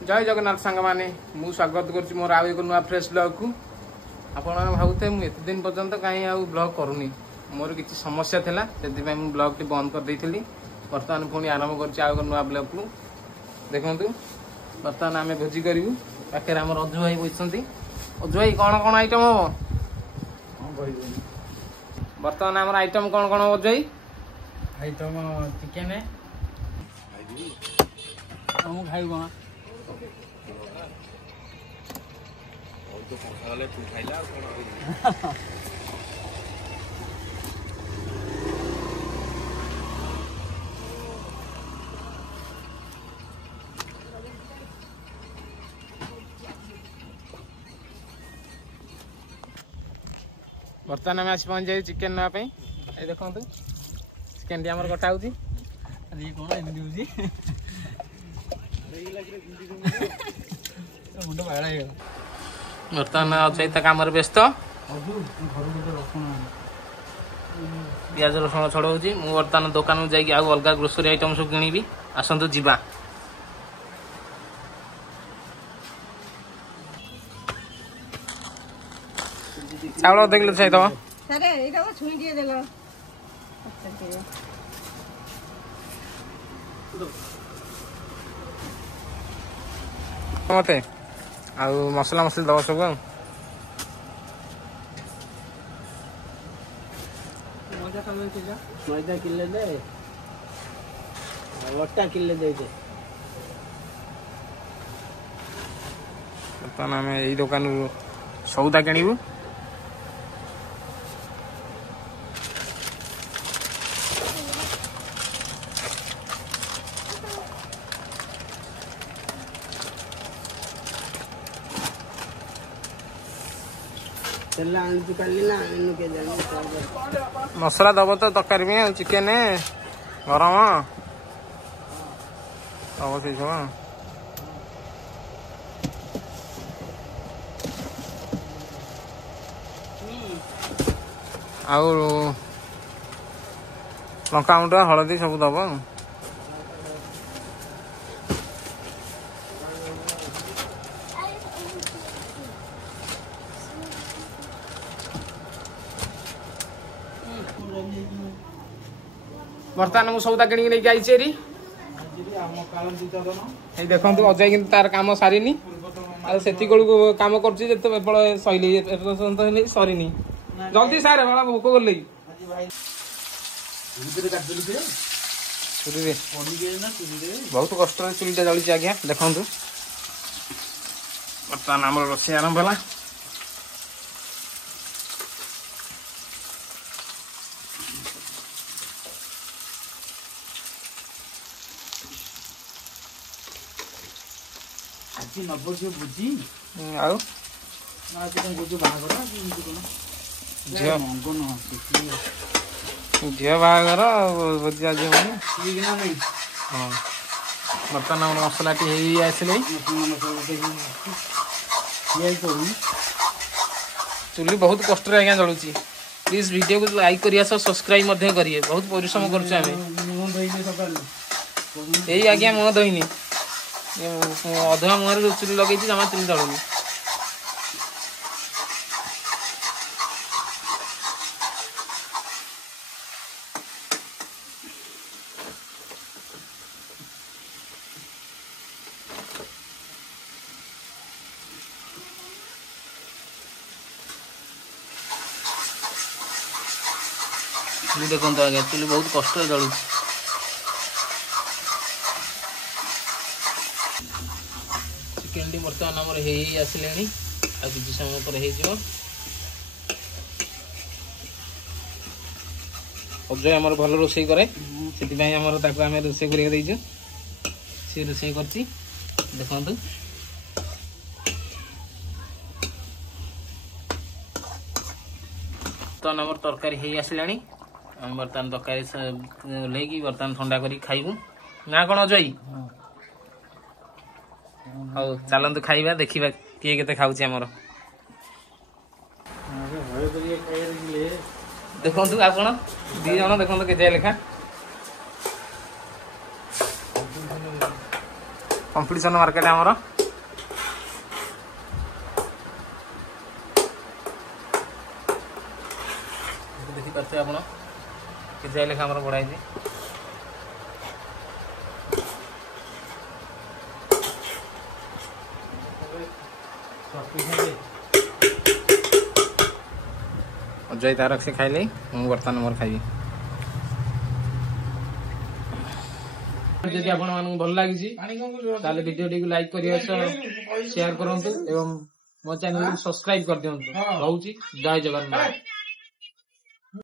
जय जगन्नाथ सांग मैंने मु स्वागत कर मोर आउ एक नुआ फ्रेश ब्लॉग को आपण भावुथे मुझे एत दिन पर्यंत कहीं आउ ब्लॉग करूनी मोर किसी समस्या था से ब्लॉग टी बंद कर देती बर्तमान पुणी आरंभ कर नुआ ब्लॉग को देखु बर्तमान आम भोजी करूँ पाखे आम अजु भाई बसती अजु भाई कौन कौन आइटम हम बर्तमान आम आइटम कौन कौन अजु भाई आइटम चिकेन खाई कौन बर्तमान आम आसी पहुंच जाए चिकेन नापी देखो चिकेन टी आम कटा हो बर्तमान अच्छे कम व्यस्त पियाज रसुण छड़ाऊँगी मुझे बर्तमान दुकान जाकि अलग ग्रोसरी आइटम सब किणी आसतु जीवा चावल देखले छाई दवा अरे एटा को छुई दिए देलो मते आ मसला मसली दवा सब मैदा किले दे वट्टा किले दे दे बर्तमान आम यही दुकान सौदा किणु मसला दब तो तरकारी में चिकेन गरम दब से सब आउ लंका गुंड हलदी सब दब बर्तमान मुझे सौदा किणी नहीं आई देखो अजय कि तार कम सारिनी से कम कर सरीनी जल्दी सारे भाड़ा भोक कर बहुत कष्ट चुलीटा जली आज्ञा देखु बर्तमान आम रोषे आरंभ है बुझी आउ झील बाहागर भोजी आज हाँ बर्तमान आम मसला टी आसले चुली बहुत कष्ट आज्ञा जलुची प्लीज वीडियो को लाइक करिए सब्सक्राइब करिए बहुत परिश्रम करें आज्ञा मुह धोनी अधुआ मुहर चुली लगे जमा चुली जलुनी देखो आज्ञा चुली बहुत कष्ट जलू चिकेन टी बर्तमान आमर आसले आ किसी समय पर अजय आमर भल रोषे कै से आम रोषे कर सी रोषे कर देखु बर्तमान आमर तरकारी आसला आम बर्तमान तरकारी ओह्लैकी बर्तमान ठंडा कर खाइबू ना कौन अजय हाँ चलतु खाइबा देखा किए के खाऊँ आमर देखु आप दी जन देखो के लेखा कंपटीशन मार्केट आमर ବୁଝିପାରୁଥିବେ ଆପଣ କେଜାଏ ଲେଖା ଆମର ବଢା ହେଇଛି। ଅଜୟ ତାର ସେ ଖାଇଲେ ମୁଁ ବର୍ତ୍ତମାନ ମୋର ଖାଇବି। ଯଦି ଆପଣମାନଙ୍କୁ ଭଲ ଲାଗିଛି ତାହେଲେ ଭିଡିଓଟିକୁ ଲାଇକ୍ କରିବା ସହ ସେୟାର କରନ୍ତୁ ଏବଂ ମୋ ଚ୍ୟାନେଲକୁ ସବସ୍କ୍ରାଇବ କରିଦିଅନ୍ତୁ। ରହୁଛି ଜୟ ଜଗନ୍ନାଥ।